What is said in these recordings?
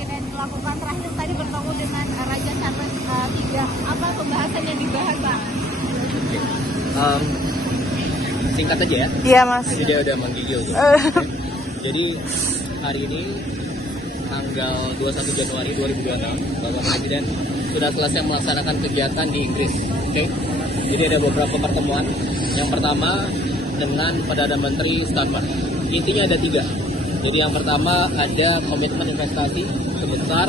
Presiden melakukan terakhir tadi bertemu dengan Raja Charles III. Apa pembahasan yang dibahas, Pak? Singkat aja ya. Iya, Mas. Jadi dia udah menggigil tuh. Jadi hari ini tanggal 21 Januari 2026 Bapak Presiden sudah selesai melaksanakan kegiatan di Inggris. Oke. Jadi ada beberapa pertemuan. Yang pertama dengan Perdana Menteri Starmer. Intinya ada 3. Jadi yang pertama ada komitmen investasi sebesar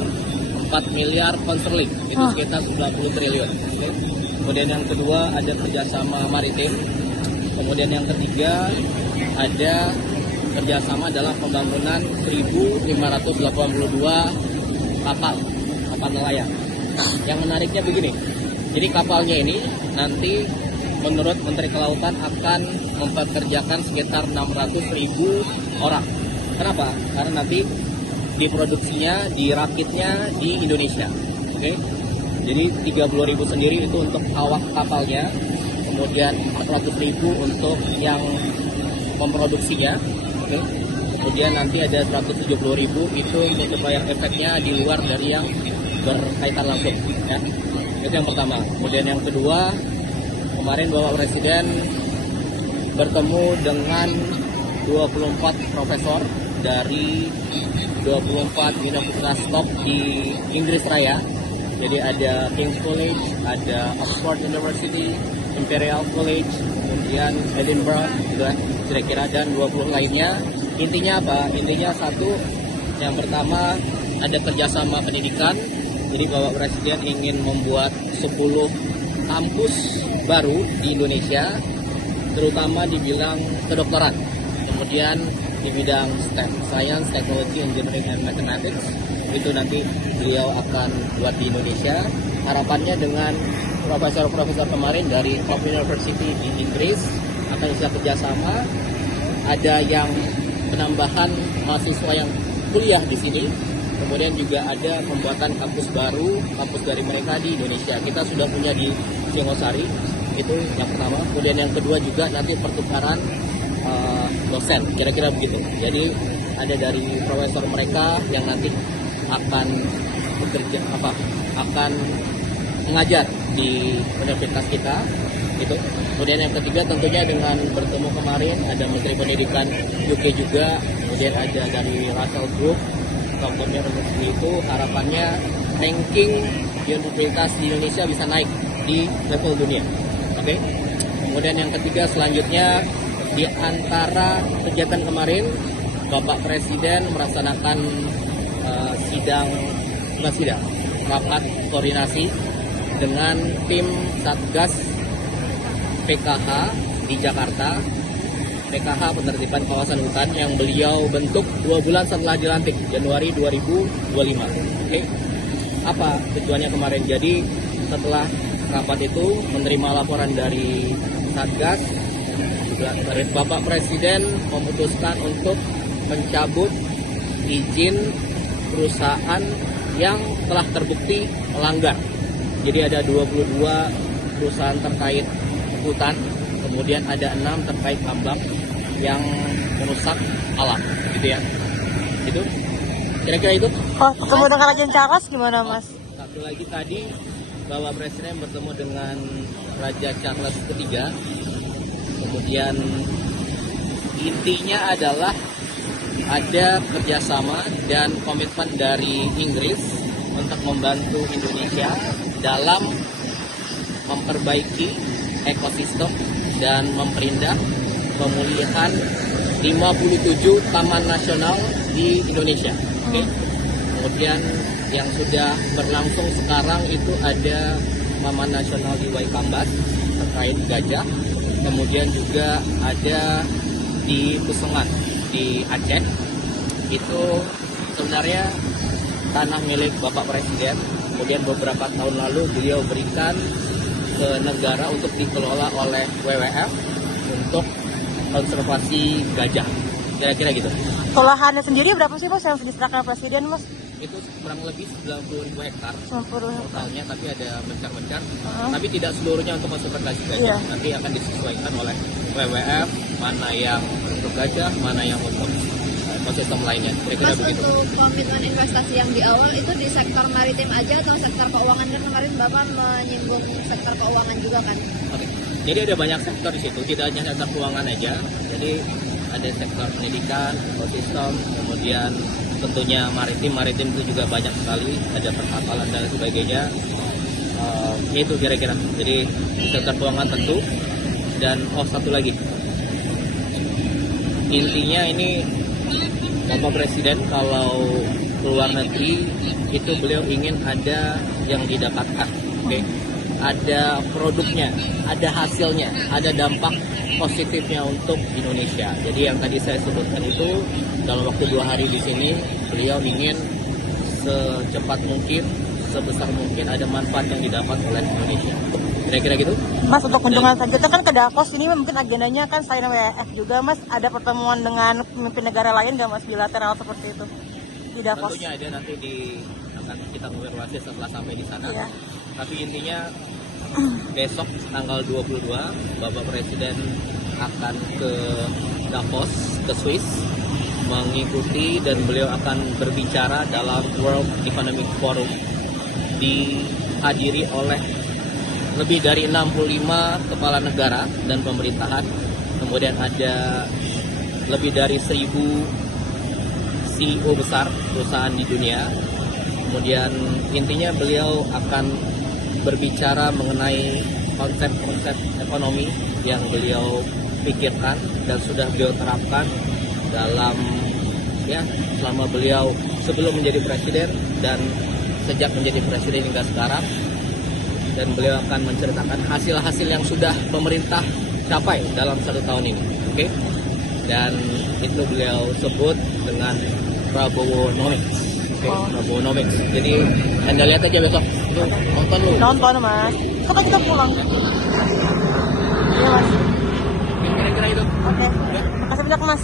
4 miliar pound sterling, itu sekitar 90 triliun. Okay. Kemudian yang kedua ada kerjasama maritim. Kemudian yang ketiga ada kerjasama dalam pembangunan 1.582 kapal nelayan. Nah, yang menariknya begini, jadi kapalnya ini nanti menurut Menteri Kelautan akan mempekerjakan sekitar 600.000 orang. Kenapa? Karena nanti diproduksinya, dirakitnya di Indonesia. Oke. Jadi 30.000 sendiri itu untuk awak kapalnya, kemudian 400.000 untuk yang memproduksinya. Oke. Kemudian nanti ada 170.000 itu multiplier efeknya di luar dari yang berkaitan langsung. Ya. Itu yang pertama. Kemudian yang kedua, kemarin Bapak Presiden bertemu dengan 24 profesor dari 24 universitas top di Inggris Raya. Jadi ada King's College, ada Oxford University, Imperial College, kemudian Edinburgh, juga kira-kira, dan 20 lainnya. Intinya apa? Intinya satu, yang pertama ada kerjasama pendidikan. Jadi Bapak Presiden ingin membuat 10 kampus baru di Indonesia, terutama di bidang kedokteran. Kemudian di bidang STEM, Science, Technology, Engineering, and Mathematics, itu nanti beliau akan buat di Indonesia. Harapannya dengan profesor-profesor kemarin dari top university di Inggris akan bisa kerjasama. Ada yang penambahan mahasiswa yang kuliah di sini. Kemudian juga ada pembuatan kampus baru, kampus dari mereka di Indonesia. Kita sudah punya di Singosari, itu yang pertama. Kemudian yang kedua juga nanti pertukaran dosen, kira-kira begitu. Jadi ada dari profesor mereka yang nanti akan bekerja akan mengajar di universitas kita itu. Kemudian yang ketiga tentunya dengan bertemu kemarin ada Menteri Pendidikan UK juga, kemudian ada dari Russell Group, Dr. University, itu harapannya ranking universitas di Indonesia bisa naik di level dunia. Oke. Kemudian yang ketiga selanjutnya, di antara kegiatan kemarin Bapak Presiden melaksanakan rapat koordinasi dengan tim Satgas PKH di Jakarta. PKH penertiban kawasan hutan yang beliau bentuk 2 bulan setelah dilantik, Januari 2025. Oke. Apa tujuannya kemarin? Jadi setelah rapat itu menerima laporan dari Satgas, Bapak Presiden memutuskan untuk mencabut izin perusahaan yang telah terbukti melanggar. Jadi ada 22 perusahaan terkait hutan, kemudian ada 6 terkait tambang yang merusak alam, gitu ya. Itu kira-kira itu. Ketemu dengan Raja Charles gimana, Mas? Satu lagi tadi Bapak Presiden bertemu dengan Raja Charles III. Kemudian intinya adalah ada kerjasama dan komitmen dari Inggris untuk membantu Indonesia dalam memperbaiki ekosistem dan memperindah pemulihan 57 taman nasional di Indonesia. Oke. Kemudian yang sudah berlangsung sekarang itu ada Taman Nasional di Waikambas terkait gajah. Kemudian juga ada di Pusengan di Aceh. Itu sebenarnya tanah milik Bapak Presiden. Kemudian beberapa tahun lalu beliau berikan ke negara untuk dikelola oleh WWF untuk konservasi gajah. Kira-kira gitu. Lahannya sendiri berapa sih, Mas, yang diserahkan Presiden, Mas? Itu kurang lebih 90.000 hektar 90 hektar totalnya, tapi ada mencar-mencar. Tapi tidak seluruhnya untuk konservasi gajah. Iya. Nanti akan disesuaikan oleh WWF mana yang untuk gajah, mana yang untuk ekosistem lainnya. Kira-kira Mas, begitu. untuk komitmen investasi yang di awal itu di sektor maritim aja atau sektor keuangan, kan kemarin Bapak menyinggung sektor keuangan juga kan? Oke. Jadi ada banyak sektor di situ, tidak hanya sektor keuangan aja. Jadi ada sektor pendidikan, ekosistem, kemudian tentunya maritim itu juga banyak sekali, ada perkapalan dan sebagainya. Itu kira-kira. Jadi sektor keuangan tentu, dan satu lagi. Intinya ini Bapak Presiden kalau keluar negeri itu beliau ingin ada yang didapatkan, oke? Ada produknya, ada hasilnya, ada dampak positifnya untuk Indonesia. Jadi yang tadi saya sebutkan itu dalam waktu 2 hari di sini beliau ingin secepat mungkin, sebesar mungkin ada manfaat yang didapat oleh Indonesia. Kira-kira gitu. Mas, untuk kunjungan selanjutnya kan ke Davos ini mungkin agendanya kan selain WEF juga, Mas, ada pertemuan dengan pemimpin negara lain nggak, Mas, bilateral seperti itu di Davos? Tentunya ada, nanti akan kita mengevaluasi setelah sampai di sana. Iya. Tapi intinya besok tanggal 22 Bapak Presiden akan ke Davos, ke Swiss, mengikuti dan beliau akan berbicara dalam World Economic Forum, dihadiri oleh lebih dari 65 kepala negara dan pemerintahan. Kemudian ada lebih dari 1000 CEO besar perusahaan di dunia. Kemudian intinya beliau akan berbicara mengenai konsep-konsep ekonomi yang beliau pikirkan dan sudah beliau terapkan dalam selama beliau sebelum menjadi presiden dan sejak menjadi presiden hingga sekarang. Dan beliau akan menceritakan hasil-hasil yang sudah pemerintah capai dalam 1 tahun ini, oke? Dan itu beliau sebut dengan Prabowonomics, oke? Prabowonomics. Jadi Anda lihat aja besok, itu nonton lu. Nonton, Mas. Suka juga pulang. Iya, Mas. Kira-kira itu. Oke. Makasih banyak, Mas.